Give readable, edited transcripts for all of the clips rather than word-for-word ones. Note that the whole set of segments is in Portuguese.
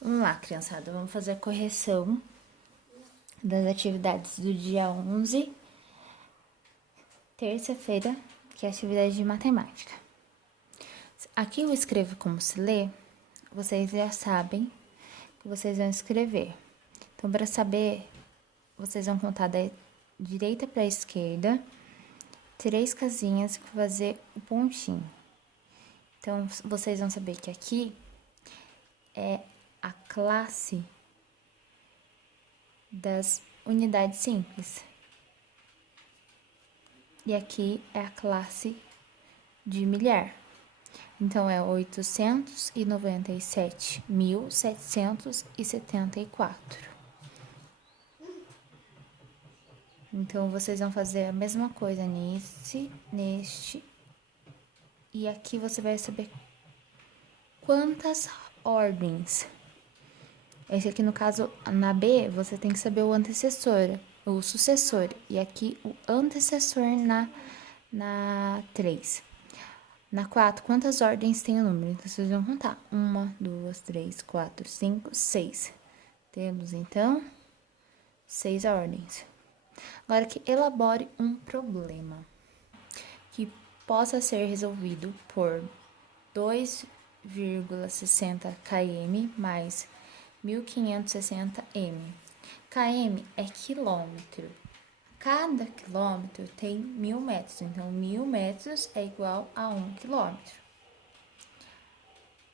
Vamos lá, criançada, vamos fazer a correção das atividades do dia 11, terça-feira, que é a atividade de matemática. Aqui eu escrevo como se lê, vocês já sabem que vocês vão escrever. Então, para saber, vocês vão contar da direita para a esquerda, 3 casinhas e fazer o pontinho. Então, vocês vão saber que aqui é a classe das unidades simples. E aqui é a classe de milhar. Então, é 897.774. Então, vocês vão fazer a mesma coisa neste. E aqui você vai saber quantas ordens. Esse aqui, no caso, na B, você tem que saber o antecessor, o sucessor. E aqui, o antecessor na 3. Na 4, quantas ordens tem o número? Então, vocês vão contar. 1, 2, 3, 4, 5, 6. Temos, então, 6 ordens. Agora que elabore um problema que possa ser resolvido por 2,60 km mais 1.560 m. km é quilômetro. Cada quilômetro tem 1.000 metros, então 1.000 metros é igual a 1 quilômetro.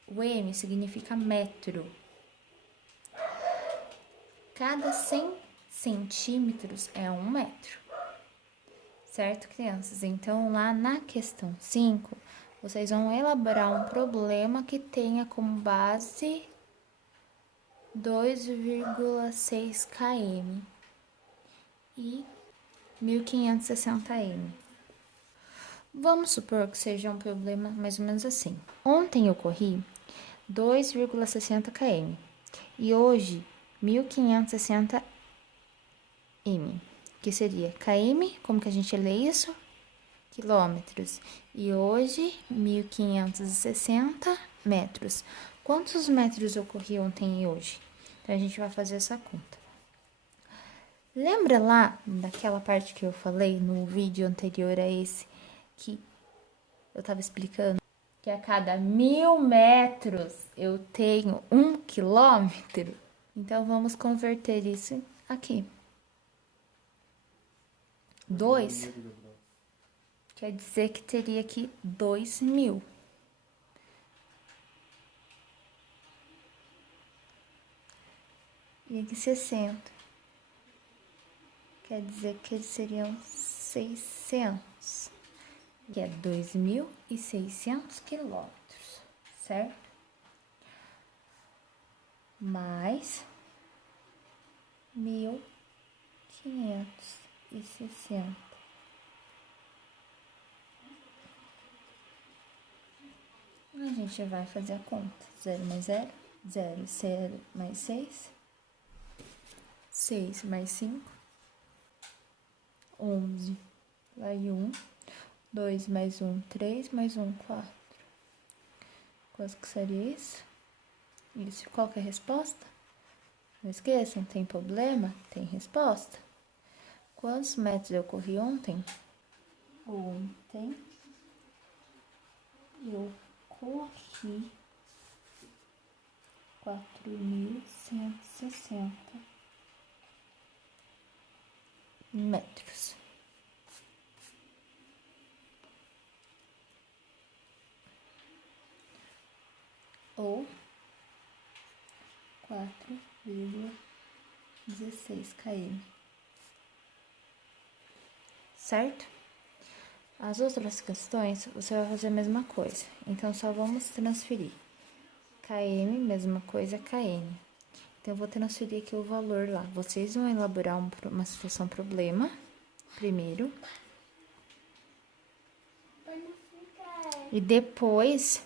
O m significa metro. Cada 100 centímetros é 1 metro. Certo, crianças? Então, lá na questão 5, vocês vão elaborar um problema que tenha como base 2,6 km e 1.560 m. Vamos supor que seja um problema mais ou menos assim. Ontem eu corri 2,60 km e hoje 1.560 m, que seria km, como que a gente lê isso? Quilômetros. E hoje 1.560 metros. Quantos metros eu corri ontem e hoje? Então, a gente vai fazer essa conta. Lembra lá daquela parte que eu falei no vídeo anterior a esse, que eu tava explicando? Que a cada 1.000 metros eu tenho 1 quilômetro? Então, vamos converter isso aqui. 2 quer dizer que teria aqui 2.000. E aqui 60. Quer dizer que eles seriam 600. Que é 2.600 quilômetros, certo? Mais 1.560. A gente vai fazer a conta. 0 mais 0, 0, 0 mais 6, 6 mais 5, 11. Vai 1, 2 mais 1, 3, mais 1, 4. Quanto que seria isso? Isso. Qual que é a resposta? Não esqueçam, tem problema? Tem resposta. Quantos metros eu corri ontem? Ontem eu corri 4.160 metros. Ou 4,16 km. Certo? As outras questões, você vai fazer a mesma coisa. Então, só vamos transferir. km, mesma coisa, km. Então, eu vou transferir aqui o valor lá. Vocês vão elaborar uma situação problema, primeiro. E depois,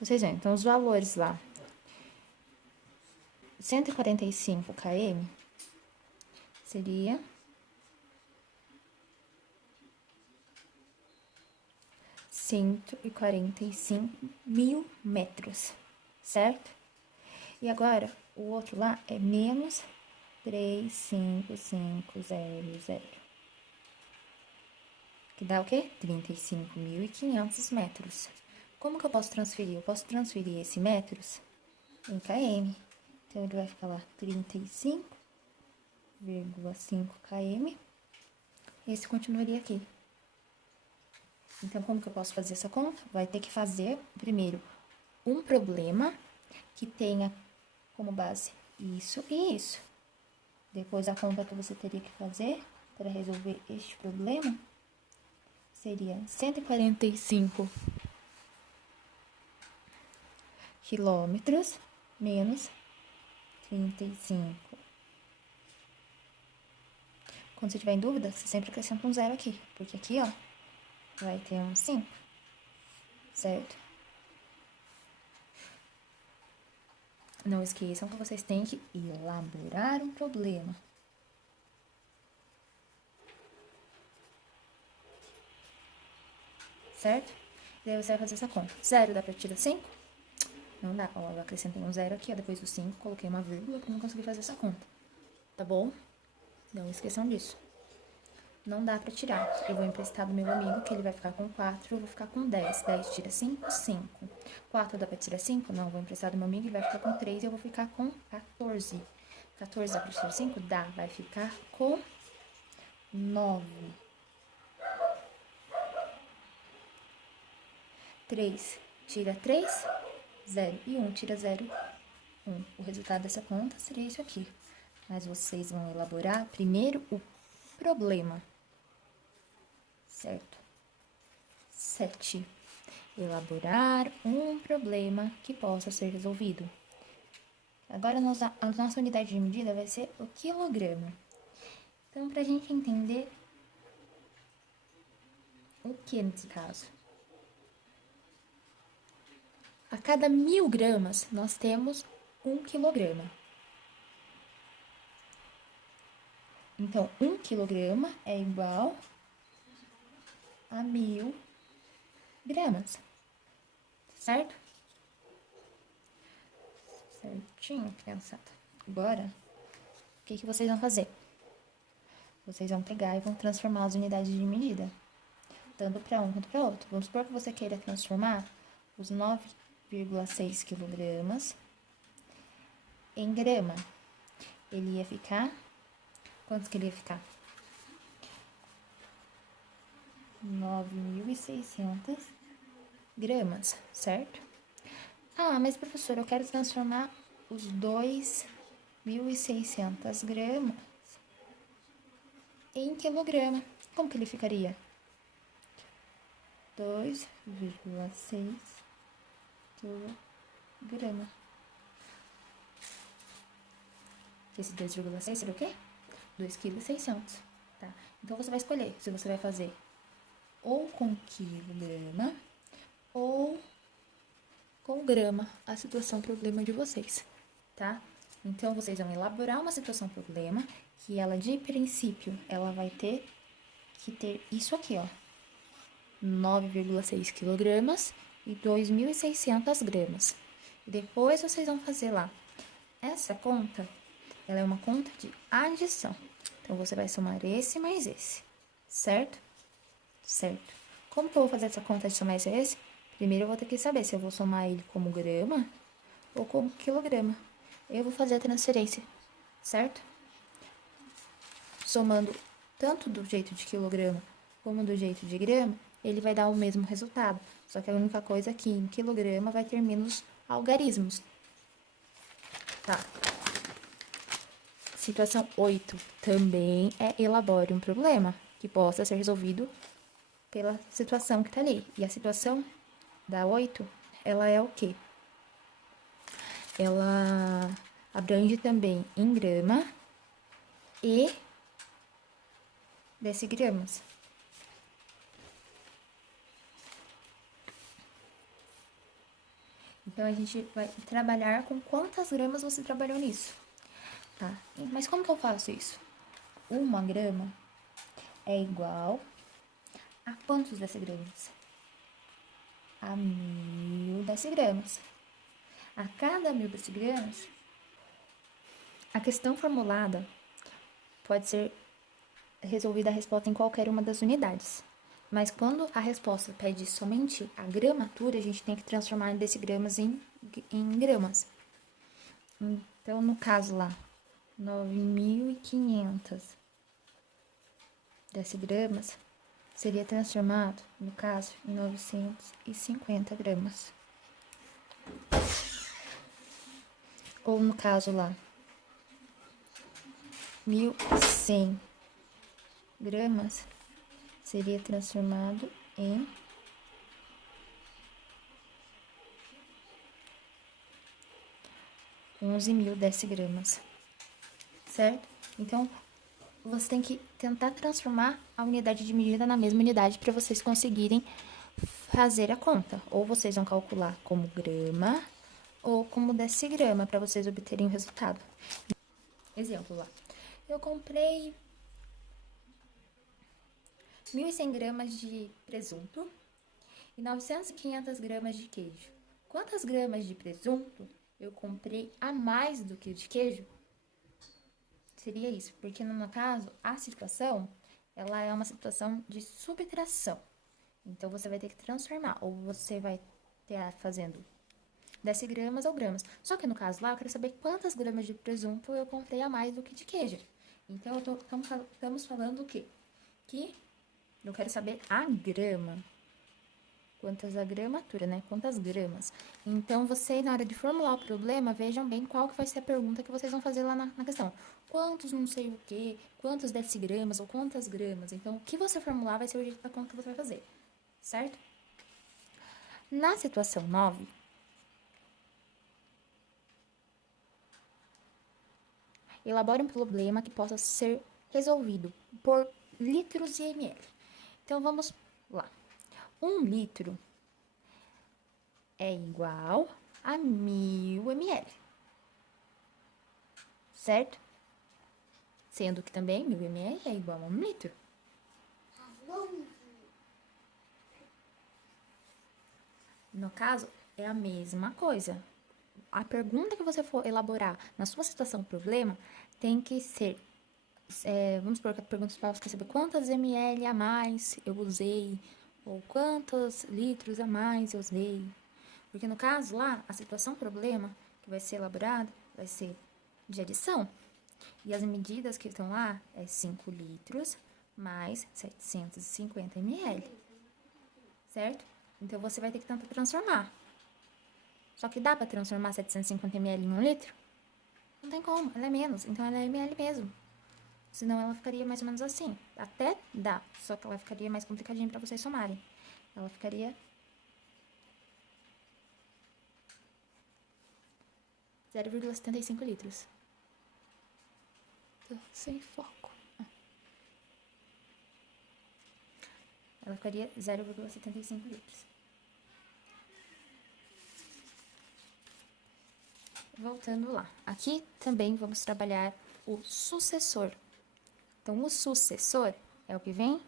vocês veem, então, os valores lá. 145 km seria 145.000 metros, certo? E agora, o outro lá é menos 35500. Que dá o quê? 35.500 metros. Como que eu posso transferir? Eu posso transferir esse metros em km. Então, ele vai ficar lá 35,5 km. Esse continuaria aqui. Então, como que eu posso fazer essa conta? Vai ter que fazer, primeiro, um problema que tenha como base isso e isso. Depois, a conta que você teria que fazer para resolver este problema seria 145 quilômetros menos 35. Quando você tiver em dúvida, você sempre acrescenta um zero aqui, porque aqui, ó, vai ter um 5, certo? Não esqueçam que vocês têm que elaborar um problema. Certo? E daí você vai fazer essa conta. 0 dá pra tirar 5? Não dá. Ó, eu acrescentei um 0 aqui, ó, depois do 5, coloquei uma vírgula pra não conseguir fazer essa conta. Tá bom? Não esqueçam disso. Não dá pra tirar. Eu vou emprestar do meu amigo, que ele vai ficar com 4, eu vou ficar com 10. 10 tira 5, 5. 4 dá pra tirar 5? Não, vou emprestar do meu amigo, ele vai ficar com 3 e eu vou ficar com 14. 14 dá pra tirar 5? Dá, vai ficar com 9. 3 tira 3, 0. E 1 tira 0, 1. O resultado dessa conta seria isso aqui. Mas vocês vão elaborar primeiro o problema. Certo? 7. Elaborar um problema que possa ser resolvido. Agora, a nossa unidade de medida vai ser o quilograma. Então, para a gente entender o que nesse caso? A cada 1000 gramas, nós temos 1 quilograma. Então, 1 quilograma é igual a 1000 gramas. Certo? Certinho, criançada. Agora, o que vocês vão fazer? Vocês vão pegar e vão transformar as unidades de medida, tanto para um quanto para outro. Vamos supor que você queira transformar os 9,6 quilogramas em grama. Ele ia ficar... Quantos que ele ia ficar? 9.600 gramas, certo? Ah, mas professor, eu quero transformar os 2.600 gramas em quilograma. Como que ele ficaria? 2,6 quilograma. Esse 2,6 seria o quê? 2,6 kg. Tá? Então, você vai escolher se você vai fazer ou com quilograma ou com grama, a situação problema de vocês, tá? Então, vocês vão elaborar uma situação problema que ela, de princípio, ela vai ter que ter isso aqui, ó. 9,6 quilogramas e 2.600 gramas. Depois, vocês vão fazer lá. Essa conta, ela é uma conta de adição. Então, você vai somar esse mais esse, certo? Certo. Como que eu vou fazer essa conta de somar esse a esse? Primeiro, eu vou ter que saber se eu vou somar ele como grama ou como quilograma. Eu vou fazer a transferência, certo? Somando tanto do jeito de quilograma como do jeito de grama, ele vai dar o mesmo resultado. Só que a única coisa é que em quilograma vai ter menos algarismos. Tá. Situação 8. Também é elabore um problema que possa ser resolvido pela situação que tá ali. E a situação da 8, ela é o quê? Ela abrange também em grama e decigramas. Então, a gente vai trabalhar com quantas gramas você trabalhou nisso, tá? Mas como que eu faço isso? 1 grama é igual a quantos decigramas? A 1000 decigramas. A cada 1000 decigramas, A questão formulada pode ser resolvida a resposta em qualquer uma das unidades. Mas quando a resposta pede somente a gramatura, a gente tem que transformar decigramas em gramas. Então, no caso lá, 9.500 decigramas seria transformado, no caso, em 950 gramas. Ou no caso lá, 1.100 gramas seria transformado em 11.000 decigramas, certo? Então, você tem que tentar transformar a unidade de medida na mesma unidade para vocês conseguirem fazer a conta. Ou vocês vão calcular como grama ou como decigrama para vocês obterem o resultado. Exemplo lá. Eu comprei 1.100 gramas de presunto e 500 gramas de queijo. Quantas gramas de presunto eu comprei a mais do que o de queijo? Seria isso, porque no meu caso, a situação, ela é uma situação de subtração. Então, você vai ter que transformar, ou você vai estar fazendo decigramas ou gramas. Só que no caso lá, eu quero saber quantas gramas de presunto eu comprei a mais do que de queijo. Então, estamos falando o quê? Que eu quero saber a grama. Quantas a gramatura, né? Quantas gramas. Então, vocês, na hora de formular o problema, vejam bem qual que vai ser a pergunta que vocês vão fazer lá na questão. Quantos não sei o quê, quantos decigramas ou quantas gramas. Então, o que você formular vai ser o jeito da conta que você vai fazer, certo? Na situação 9, elabore um problema que possa ser resolvido por litros e ml. Então, vamos lá. 1 litro é igual a 1.000 ml, certo? Sendo que também 1.000 ml é igual a 1 litro. No caso, é a mesma coisa. A pergunta que você for elaborar na sua situação problema tem que ser, vamos supor que a pergunta para você saber quantas ml a mais eu usei, ou quantos litros a mais eu usei. Porque no caso lá, a situação problema que vai ser elaborada vai ser de adição. E as medidas que estão lá é 5 litros mais 750 ml, certo? Então, você vai ter que tentar transformar. Só que dá para transformar 750 ml em 1 litro? Não tem como, ela é menos, então ela é ml mesmo. Senão ela ficaria mais ou menos assim. Até dá, só que ela ficaria mais complicadinha para vocês somarem. Ela ficaria 0,75 litros. Tô sem foco. Ela ficaria 0,75 litros. Voltando lá. Aqui também vamos trabalhar o sucessor. Então, o sucessor é o que vem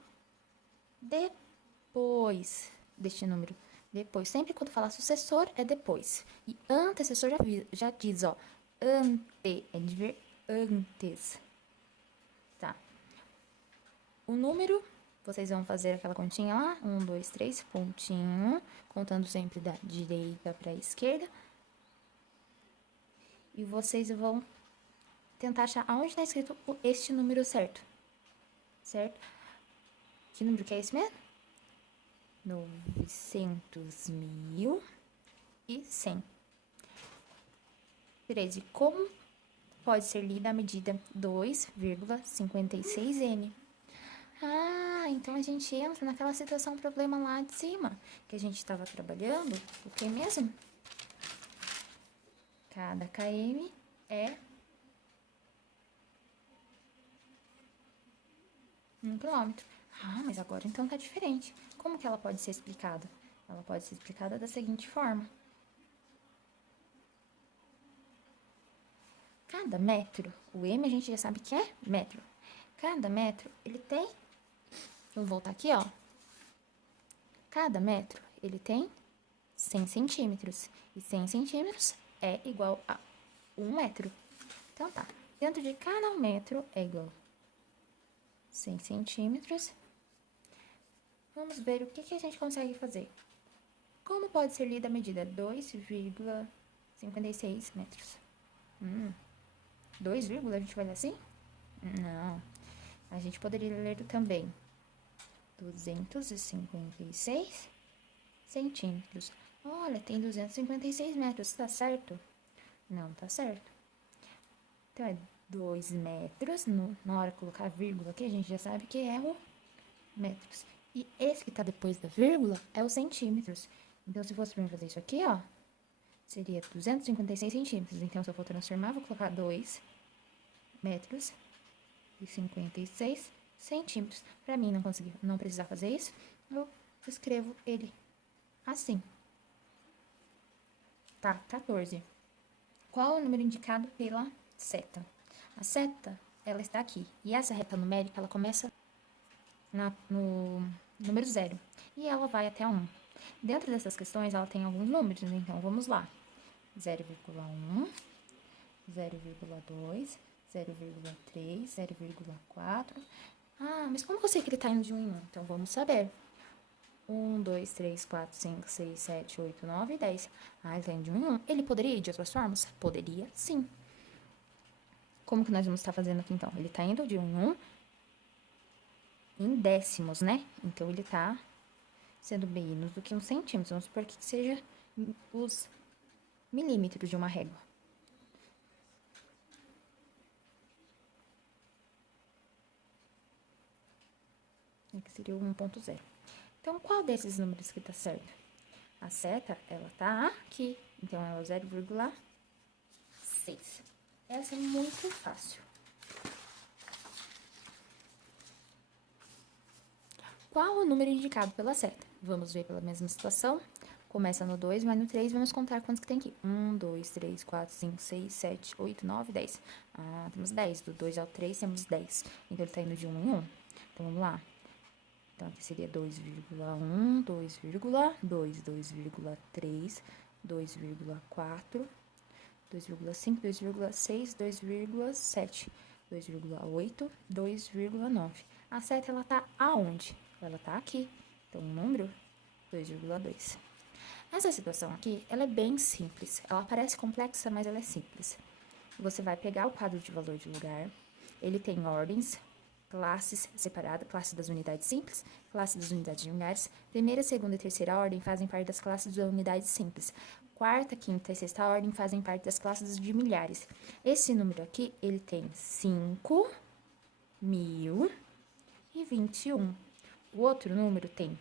depois deste número. Depois. Sempre quando falar sucessor, é depois. E antecessor já diz, ó. Ante, é de ver antes. Tá. O número, vocês vão fazer aquela continha lá. 1, 2, 3, pontinho. Contando sempre da direita para a esquerda. E vocês vão tentar achar aonde está escrito este número certo. Certo? Que número que é esse mesmo? 900.100. 13. Como pode ser lida a medida 2,56 n? Ah, então a gente entra naquela situação problema lá de cima, que a gente estava trabalhando, o que mesmo? Cada km é 1 quilômetro. Ah, mas agora então tá diferente. Como que ela pode ser explicada? Ela pode ser explicada da seguinte forma. Cada metro, o m a gente já sabe que é metro. Cada metro, ele tem... Vamos voltar aqui, ó. Cada metro, ele tem 100 centímetros. E 100 centímetros é igual a 1 metro. Então, tá. Dentro de cada metro é igual 100 centímetros. Vamos ver o que a gente consegue fazer. Como pode ser lida a medida? 2,56 metros. 2, a gente vai ler assim? Não. A gente poderia ler também 256 centímetros. Olha, tem 256 metros, tá certo? Não tá certo. Então, é 2 metros. Na hora de colocar vírgula aqui, a gente já sabe que é o metros. E esse que tá depois da vírgula é os centímetros. Então, se fosse pra mim fazer isso aqui, ó, seria 256 centímetros. Então, se eu for transformar, vou colocar 2 metros e 56 centímetros. Pra mim não precisar fazer isso, eu escrevo ele assim. Tá, 14. Qual é o número indicado pela seta? A seta, ela está aqui. E essa reta numérica, ela começa no número 0. E ela vai até 1. Dentro dessas questões, ela tem alguns números, então vamos lá. 0,1, 0,2, 0,3, 0,4. Ah, mas como eu sei que ele está indo de 1 em 1? Então, vamos saber. 1, 2, 3, 4, 5, 6, 7, 8, 9 e 10. Ah, ele está indo de 1 em 1. Ele poderia ir de outras formas? Poderia, sim. Como que nós vamos estar fazendo aqui, então? Ele está indo de 1 em 1 em décimos, né? Então, ele está sendo menos do que 1 centímetro. Vamos supor que seja os milímetros de uma régua. Aqui seria o 1,0. Então, qual desses números que tá certo? A seta, ela tá aqui. Então, é o 0,6. Essa é muito fácil. Qual o número indicado pela seta? Vamos ver pela mesma situação. Começa no 2, vai no 3, vamos contar quantos que tem aqui. 1, 2, 3, 4, 5, 6, 7, 8, 9, 10. Ah, temos 10. Do 2 ao 3, temos 10. Então, ele tá indo de 1 em 1. Então, vamos lá. Então, aqui seria 2,1, 2,2, 2,3, 2,4, 2,5, 2,6, 2,7, 2,8, 2,9. A seta, ela tá aonde? Ela tá aqui. Então, o número 2,2. Essa situação aqui, ela é bem simples. Ela parece complexa, mas ela é simples. Você vai pegar o quadro de valor de lugar. Ele tem ordens, classes separadas, classe das unidades simples, classe das unidades de milhares. Primeira, segunda e terceira ordem fazem parte das classes das unidades simples. Quarta, quinta e sexta ordem fazem parte das classes de milhares. Esse número aqui, ele tem 5.021. O outro número tem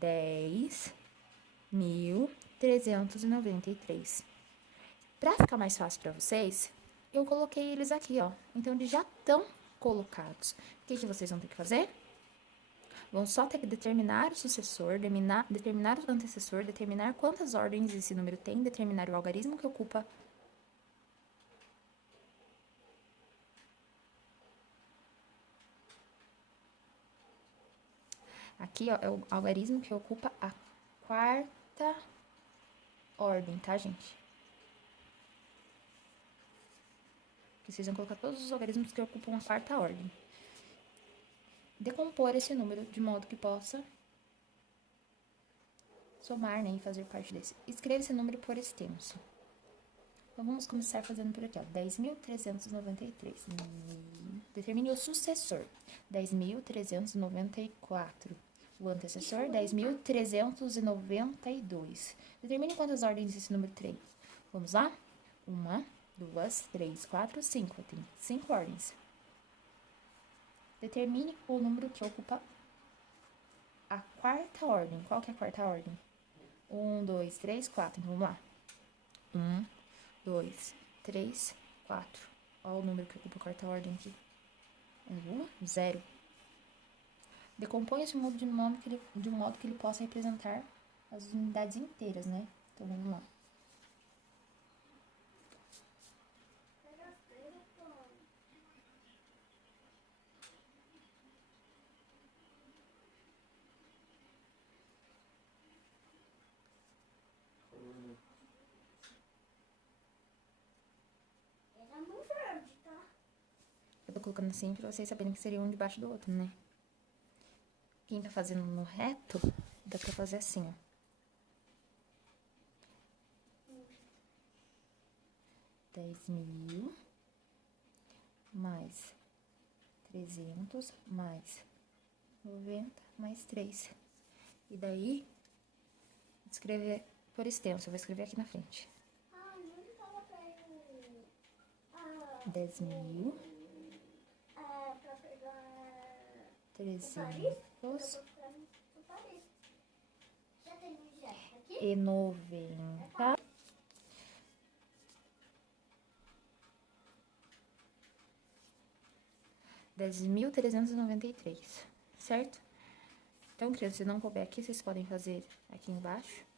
10.393. Para ficar mais fácil para vocês, eu coloquei eles aqui, ó. Então, eles já estão colocados. O que vocês vão ter que fazer? Vão só ter que determinar o sucessor, determinar o antecessor, determinar quantas ordens esse número tem, determinar o algarismo que ocupa aqui, ó, é o algarismo que ocupa a quarta ordem, tá, gente? Precisam colocar todos os algarismos que ocupam a quarta ordem. Decompor esse número de modo que possa somar, né, e fazer parte desse. Escreva esse número por extenso. Então, vamos começar fazendo por aqui, ó. 10.393. Determine o sucessor. 10.394. O antecessor, 10.392. Determine quantas ordens esse número tem. Vamos lá? 1, 2, 3, 4, 5. Tem 5 ordens. Determine o número que ocupa a quarta ordem. Qual que é a quarta ordem? 1, 2, 3, 4. Então, vamos lá. 1, 2, 3, 4. Olha o número que ocupa a quarta ordem aqui. 0. Decompõe esse número de um modo que ele possa representar as unidades inteiras, né? Então, vamos lá. Era no verde, tá? Eu tô colocando assim pra vocês saberem que seria um debaixo do outro, né? Quem tá fazendo no reto, dá pra fazer assim, ó. 10.000 mais 300 mais 90 mais 3. E daí, escrever por extenso. Eu vou escrever aqui na frente. 10.000 300 e 90 10.393, certo? Então, crianças, se não couber aqui, vocês podem fazer aqui embaixo.